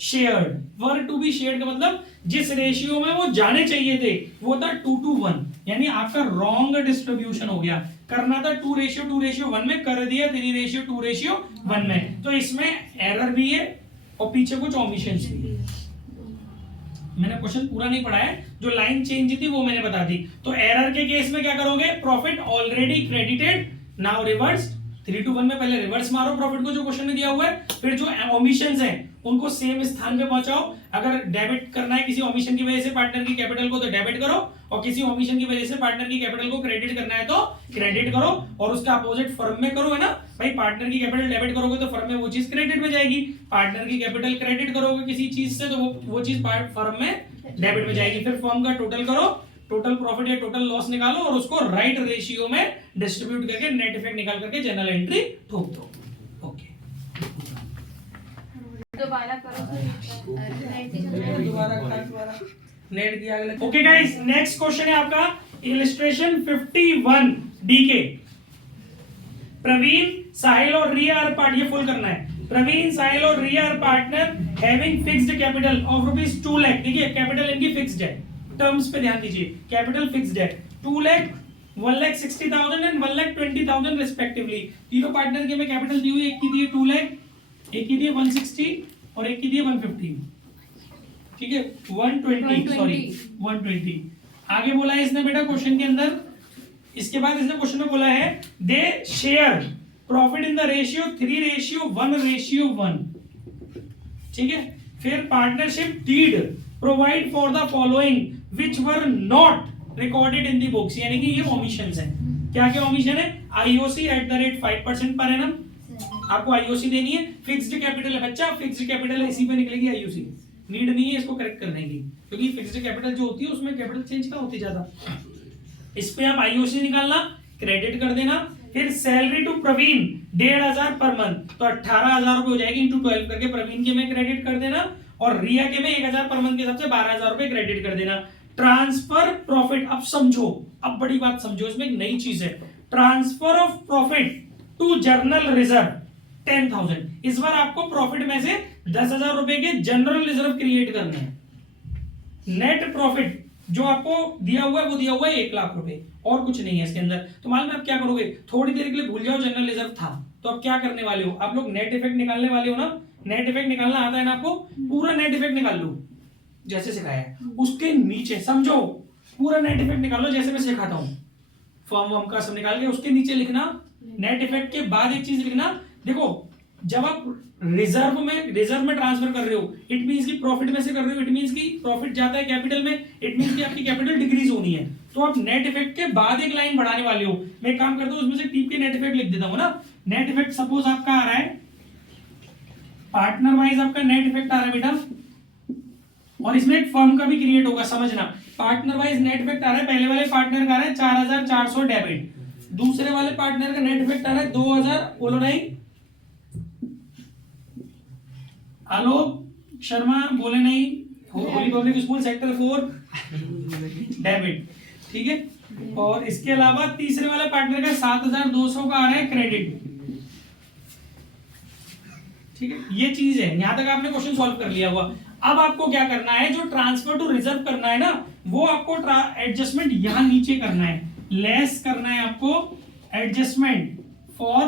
shared, were to be shared का मतलब जिस रेशियो में वो जाने चाहिए थे वो था 2:1, यानी आपका रॉन्ग डिस्ट्रीब्यूशन हो गया। करना था 2:1 में, कर दिया 3:2:1 में, तो इसमें एरर भी है और पीछे कुछ ओमिशंस भी है। मैंने क्वेश्चन पूरा नहीं पढ़ा है, जो लाइन चेंज थी वो मैंने बता दी। तो एरर के केस में क्या करोगे, profit already credited now reverse, 3:1 में पहले रिवर्स मारो प्रॉफिट को जो क्वेश्चन में दिया हुआ है, फिर जो ओमिशंस हैं उनको सेम स्थान पे पहुंचाओ। अगर डेबिट करना है किसी ओमिशन की वजह से पार्टनर की कैपिटल को तो डेबिट करो, और किसी ओमिशन की वजह से पार्टनर की कैपिटल को क्रेडिट करना है तो क्रेडिट करो, और उसका अपोजिट फर्म में करो, है ना भाई। पार्टनर की कैपिटल डेबिट करोगे तो फर्म में वो चीज क्रेडिट में जाएगी, पार्टनर की कैपिटल क्रेडिट करोगे किसी चीज से तो वो चीज फर्म में डेबिट में जाएगी। फिर फर्म का टोटल करो, टोटल प्रॉफिट या टोटल लॉस निकालो और उसको राइट रेशियो में डिस्ट्रीब्यूट करके नेट इफेक्ट निकाल करके जनरल एंट्री ठोक दो। ओके, दोबारा करो, दोबारा नेट दिया गया। ओके गाइस, नेक्स्ट क्वेश्चन है आपका इलस्ट्रेशन 51 डी के। प्रवीण, साहिल और रिया आर पार्ट, ये फुल करना है। प्रवीण, साहिल और Riya are partner having fixed capital of ₹2 lakh. देखिए कैपिटल इनकी फिक्स्ड है, टर्म्स पे ध्यान दीजिए, कैपिटल फिक्स्ड है 2 लाख, 1,60,000 एंड 1,20,000 रिस्पेक्टिवली। तीनों पार्टनर की में कैपिटल दी हुई, एक की दी है 2 लाख, एक की दी है 160 और एक की दी है 150, ठीक है 120। आगे बोला है इसने बेटा क्वेश्चन के अंदर, इसके बाद इसने क्वेश्चन में बोला है they share profit in the ratio 3:1:1, ठीक है। फिर partnership deed provide for the following which were not recorded in the books, यानी कि ये ओमिशंस हैं। क्या क्या ओमिशन है, आईओसी @ 5% पर एनम, आपको आईओसी देनी है। फिक्स्ड कैपिटल है बच्चा, फिक्स्ड कैपिटल है, इसी पे निकलेगी आईओसी, नीड नहीं है इसको करेक्ट करने की, क्योंकि फिक्स्ड कैपिटल जो होती है उसमें कैपिटल चेंज कहाँ होती ज्यादा। इस पे आप आईओसी निकालना, क्रेडिट कर देना। फिर salary to Praveen 1,500 per month, तो 18,000 रुपए हो जाएगी इंटू 12 करके प्रवीण के में क्रेडिट कर देना, और रिया के में 1,000 पर मंथ के हिसाब से 12,000 रुपए क्रेडिट कर देना। ट्रांसफर प्रॉफिट, अब समझो, अब बड़ी बात समझो, इसमें एक नई चीज है, transfer of profit to general reserve 10,000। इस बार आपको प्रॉफिट में से 10,000 रुपए के जनरल रिजर्व क्रिएट करने हैं। नेट प्रॉफिट जो आपको दिया हुआ है वो दिया हुआ है 1 लाख रुपए, और कुछ नहीं है इसके अंदर। तो मालूम है आप क्या करोगे, थोड़ी देर के लिए भूल जाओ जनरल रिजर्व था, तो अब क्या करने वाले हो, आप लोग नेट इफेक्ट निकालने वाले हो ना। नेट इफेक्ट निकालना आता है ना आपको, पूरा नेट इफेक्ट निकाल लो जैसे सिखाया है। उसके नीचे समझो, पूरा नेट इफेक्ट निकालो जैसे मैं सिखाता हूं, फॉर्म वॉर्म का सब निकाल के उसके नीचे लिखना नेट इफेक्ट के बाद एक चीज लिखना। देखो जब आप रिजर्व में ट्रांसफर कर रहे हो, इट मींस की प्रॉफिट में से कर रहे हो, इट मींस की प्रॉफिट जाता है कैपिटल में, इट मींस की आपकी कैपिटल डिक्रीज होनी है। तो आप नेट इफेक्ट के बाद एक लाइन बढ़ाने वाले हो। मैं एक काम करता हूं, उसमें से टीप के नेट इफेक्ट लिख देता हूं ना। नेट इफेक्ट सपोज आपका आ रहा है, पार्टनर वाइज आपका नेट इफेक्ट आ रहा है बेटा, और इसमें एक फर्म का भी क्रिएट होगा, समझना। पार्टनर वाइज नेट इफेक्ट आ रहा है, पहले वाले पार्टनर का आ रहा है 4,400 डेबिट, दूसरे वाले पार्टनर का नेट इफेक्ट आ रहा है 2,000, बोलो नहीं, आलोक शर्मा बोले नहीं, Holi public school sector 4 debit, ठीक है। और इसके अलावा तीसरे वाले पार्टनर का 7,200 का आ रहा है क्रेडिट, ठीक है। ये चीज है, यहां तक आपने क्वेश्चन सॉल्व कर लिया हुआ। अब आपको क्या करना है, जो ट्रांसफर टू रिजर्व करना है ना, वो आपको एडजस्टमेंट यहां नीचे करना है, लेस करना है आपको एडजस्टमेंट फॉर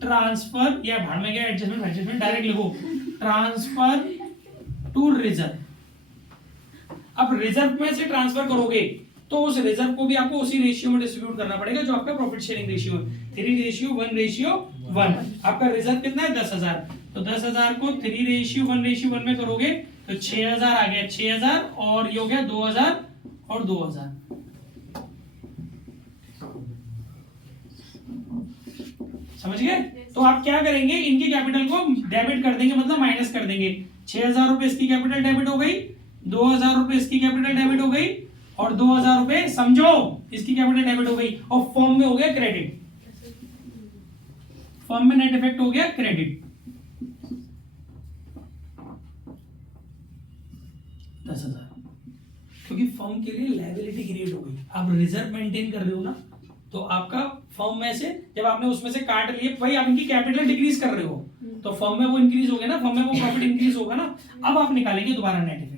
ट्रांसफर, या भाड़ में गया एडजस्टमेंट डायरेक्ट लिखो, ट्रांसफर टू रिजर्व। अब रिजर्व में से ट्रांसफर करोगे तो उस रिजर्व को भी आपको उसी रेशियो में डिस्ट्रीब्यूट करना पड़ेगा जो आपका प्रॉफिट शेयरिंग रेशियो है, 3:1:1। आपका रिजर्व कितना है 10,000, तो 10,000 को 3:1:1 में करोगे तो 6,000 आ गया, 6,000 और ये हो गया 2,000 और 2,000। समझ गए। तो आप क्या करेंगे, इनकी कैपिटल को डेबिट कर देंगे, मतलब माइनस कर देंगे। 6,000 रुपए इसकी कैपिटल डेबिट हो गई, 2,000 रुपए इसकी कैपिटल डेबिट हो गई, और 2,000 रुपए समझो इसकी कैपिटल डेबिट हो गई, और फॉर्म में हो गया क्रेडिट, फॉर्म में नेट इफेक्ट हो गया क्रेडिट 10,000, क्योंकि फॉर्म के लिए लायबिलिटी क्रिएट हो गई। आप रिजर्व मेंटेन कर रहे हो ना, तो आपका फर्म में से जब आपने उसमें से काट लिए, भाई आप इनकी कैपिटल डिक्रीज कर रहे हो, तो फर्म में वो इंक्रीज हो गया ना, फर्म में वो प्रॉफिट इंक्रीज होगा ना। अब आप निकालेंगे दोबारा नेट इफेक्ट।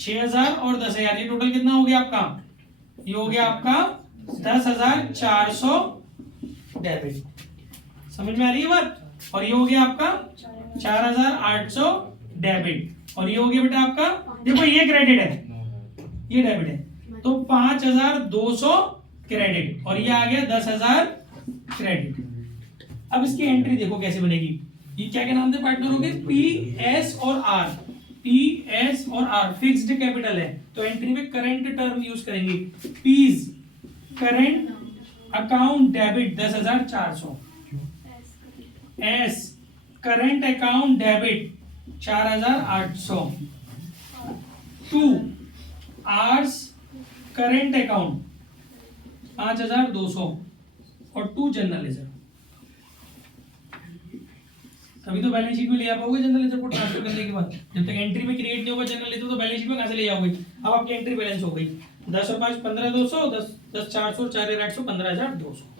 6000 और 10,000, ये टोटल कितना हो गया आपका? ये हो गया आपका 10,400 डेबिट। समझ में आ रही है बात? और ये हो गया आपका 4,800 डेबिट। और ये हो गया बेटा आपका, देखो ये क्रेडिट है, ये डेबिट है, तो 5,200 क्रेडिट, और ये आ गया 10,000 क्रेडिट। अब इसकी एंट्री देखो कैसे बनेगी। ये क्या नाम से पार्टनर हो गए? पी एस और आर। पी एस और आर फिक्स्ड कैपिटल है, तो एंट्री में करंट टर्म यूज करेंगे। P's current account debit 10,400, S current account debit 4,800, to R's current account 5,200 और टू जनरल लेजर। तभी तो बैलेंस शीट में ले आ पाओगे जनरल लेजर को ट्रांसफर करने के बाद। जब तक एंट्री में क्रिएट नहीं होगा जनरल लेजर, तो बैलेंस शीट में कहां से ले जाओगे? अब आपकी एंट्री बैलेंस हो गई 10 और 5 15,200, 10 400 4,800 15,200।